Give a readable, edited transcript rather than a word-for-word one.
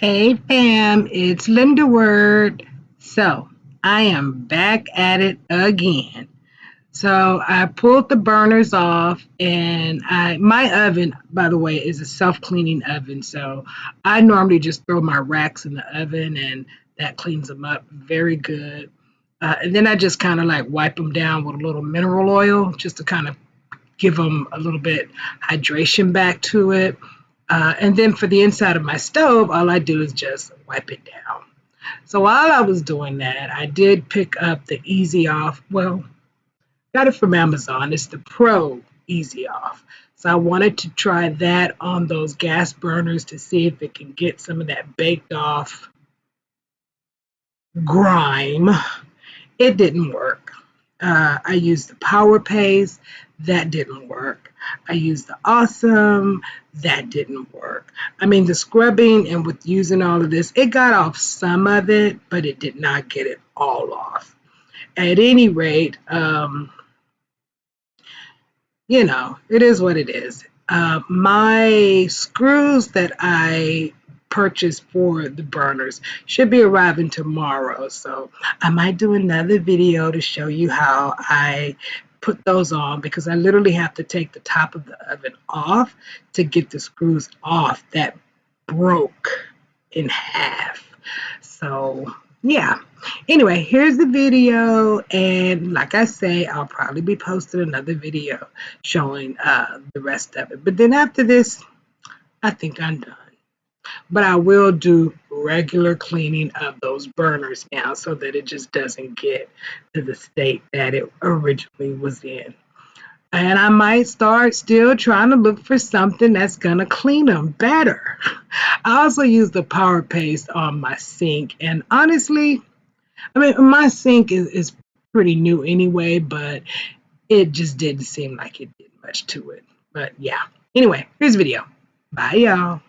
Hey fam, it's Linda Word. So I am back at it again. So I pulled the burners off and my oven, by the way, is a self-cleaning oven. So I normally just throw my racks in the oven and that cleans them up very good. And then I just kind of like wipe them down with a little mineral oil just to kind of give them a little bit hydration back to it. And then for the inside of my stove, all I do is just wipe it down. So while I was doing that, I did pick up the Easy Off. Well, got it from Amazon. It's the Pro Easy Off. So I wanted to try that on those gas burners to see if it can get some of that baked off grime. It didn't work. I used the Power Paste. That didn't work. I used the Awesome. That didn't work. I mean, the scrubbing and with using all of this, it got off some of it, but it did not get it all off. At any rate, it is what it is. My screws that I purchased for the burners should be arriving tomorrow. So I might do another video to show you how I put those on because I literally have to take the top of the oven off to get the screws off that broke in half. So yeah. Anyway, here's the video, and like I say, I'll probably be posting another video showing the rest of it. But then after this, I think I'm done. But I will do regular cleaning of those burners now so that it just doesn't get to the state that it originally was in. And I might start still trying to look for something that's going to clean them better. I also use the Power Paste on my sink. And honestly, I mean, my sink is pretty new anyway, but it just didn't seem like it did much to it. But yeah. Anyway, here's the video. Bye, y'all.